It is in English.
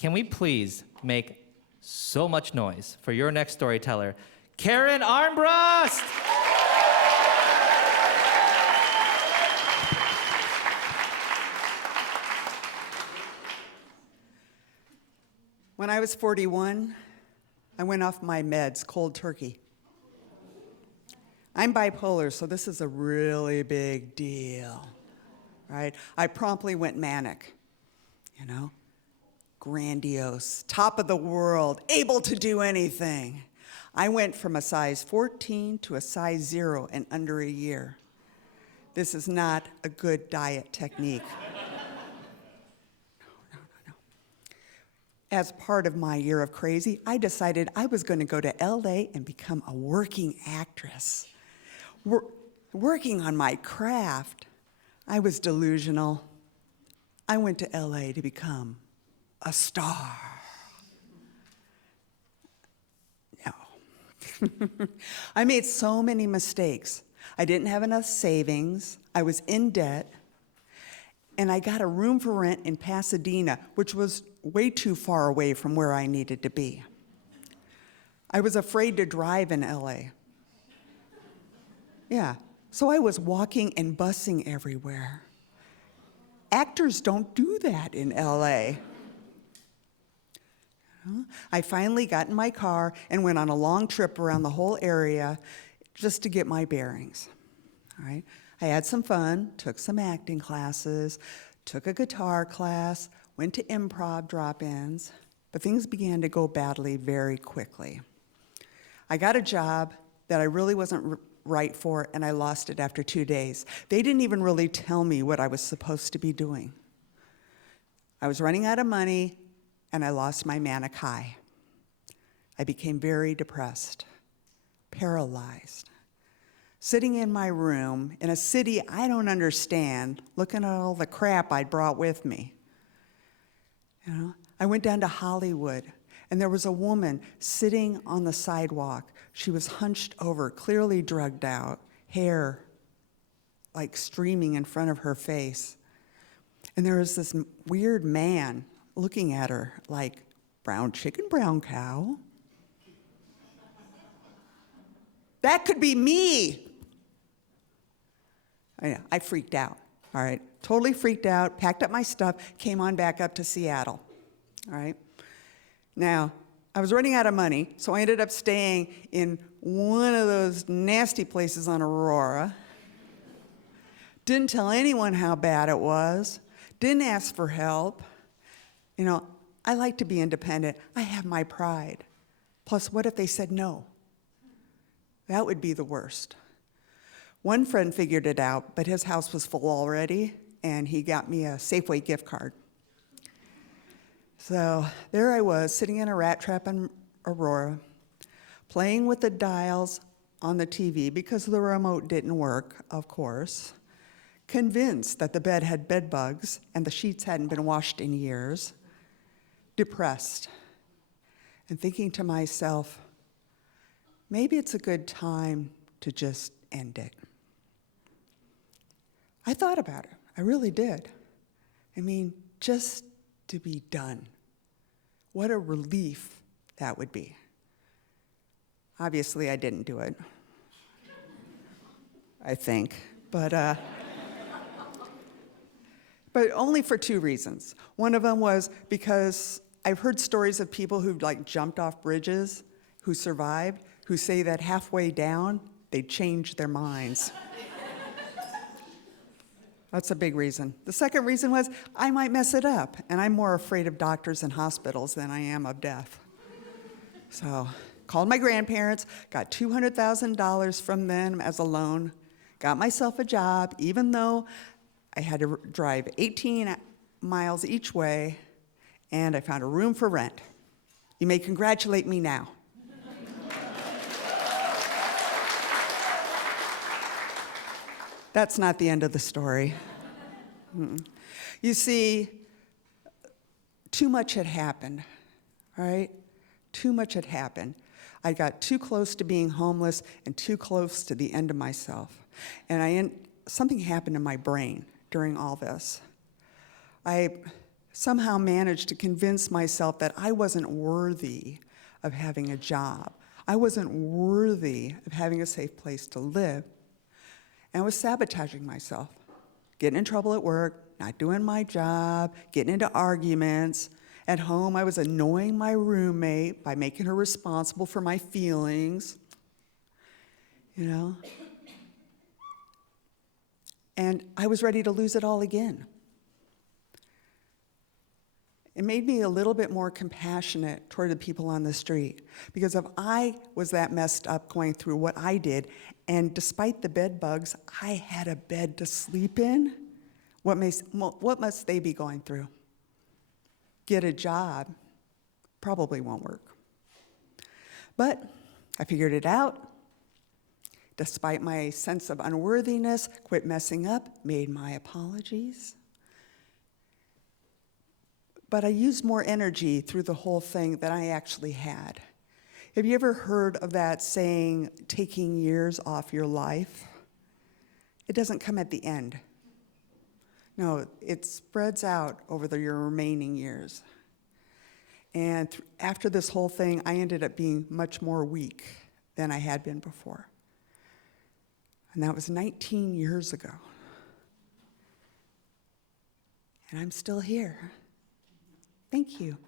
Can we please make so much noise for your next storyteller, Karen Armbrust? When I was 41, I went off my meds, cold turkey. I'm bipolar, so this is a really big deal, right? I promptly went manic, grandiose, top of the world, able to do anything. I went from a size 14 to a size 0 in under a year. This is not a good diet technique. As part of my year of crazy, I decided I was going to go to LA and become a working actress. Working on my craft. I was delusional. I went to LA to become a star. No. I made so many mistakes. I didn't have enough savings. I was in debt. And I got a room for rent in Pasadena, which was way too far away from where I needed to be. I was afraid to drive in LA. Yeah, so I was walking and busing everywhere. Actors don't do that in LA. I finally got in my car and went on a long trip around the whole area just to get my bearings, all right? I had some fun, took some acting classes, took a guitar class, went to improv drop-ins, but things began to go badly very quickly. I got a job that I really wasn't right for, and I lost it after 2 days. They didn't even really tell me what I was supposed to be doing. I was running out of money, and I lost my manic high. I became very depressed, paralyzed. Sitting in my room in a city I don't understand, looking at all the crap I'd brought with me. I went down to Hollywood, and there was a woman sitting on the sidewalk. She was hunched over, clearly drugged out, hair like streaming in front of her face. And there was this weird man looking at her like, brown chicken, brown cow. That could be me. I freaked out, all right? Totally freaked out, packed up my stuff, came on back up to Seattle, all right? Now, I was running out of money, so I ended up staying in one of those nasty places on Aurora. Didn't tell anyone how bad it was. Didn't ask for help. I like to be independent. I have my pride. Plus, what if they said no? That would be the worst. One friend figured it out, but his house was full already, and he got me a Safeway gift card. So there I was, sitting in a rat trap in Aurora, playing with the dials on the TV because the remote didn't work, of course, convinced that the bed had bed bugs and the sheets hadn't been washed in years, depressed, and thinking to myself, maybe it's a good time to just end it. I thought about it. I really did. Just to be done. What a relief that would be. Obviously, I didn't do it, I think. But only for 2 reasons. One of them was because I've heard stories of people who jumped off bridges, who survived, who say that halfway down, they changed their minds. That's a big reason. The second reason was I might mess it up, and I'm more afraid of doctors and hospitals than I am of death. So, called my grandparents, got $200,000 from them as a loan, got myself a job, even though I had to drive 18 miles each way, and I found a room for rent. You may congratulate me now. That's not the end of the story. You see, too much had happened, all right? Too much had happened. I got too close to being homeless and too close to the end of myself. And something happened in my brain during all this. I somehow managed to convince myself that I wasn't worthy of having a job. I wasn't worthy of having a safe place to live. And I was sabotaging myself, getting in trouble at work, not doing my job, getting into arguments. At home, I was annoying my roommate by making her responsible for my feelings, you know? And I was ready to lose it all again. It made me a little bit more compassionate toward the people on the street, because if I was that messed up going through what I did, and despite the bed bugs, I had a bed to sleep in, what must they be going through? Get a job probably won't work. But I figured it out. Despite my sense of unworthiness, quit messing up, made my apologies. But I used more energy through the whole thing than I actually had. Have you ever heard of that saying, taking years off your life? It doesn't come at the end. No, it spreads out over your remaining years. And after this whole thing, I ended up being much more weak than I had been before. And that was 19 years ago. And I'm still here. Thank you.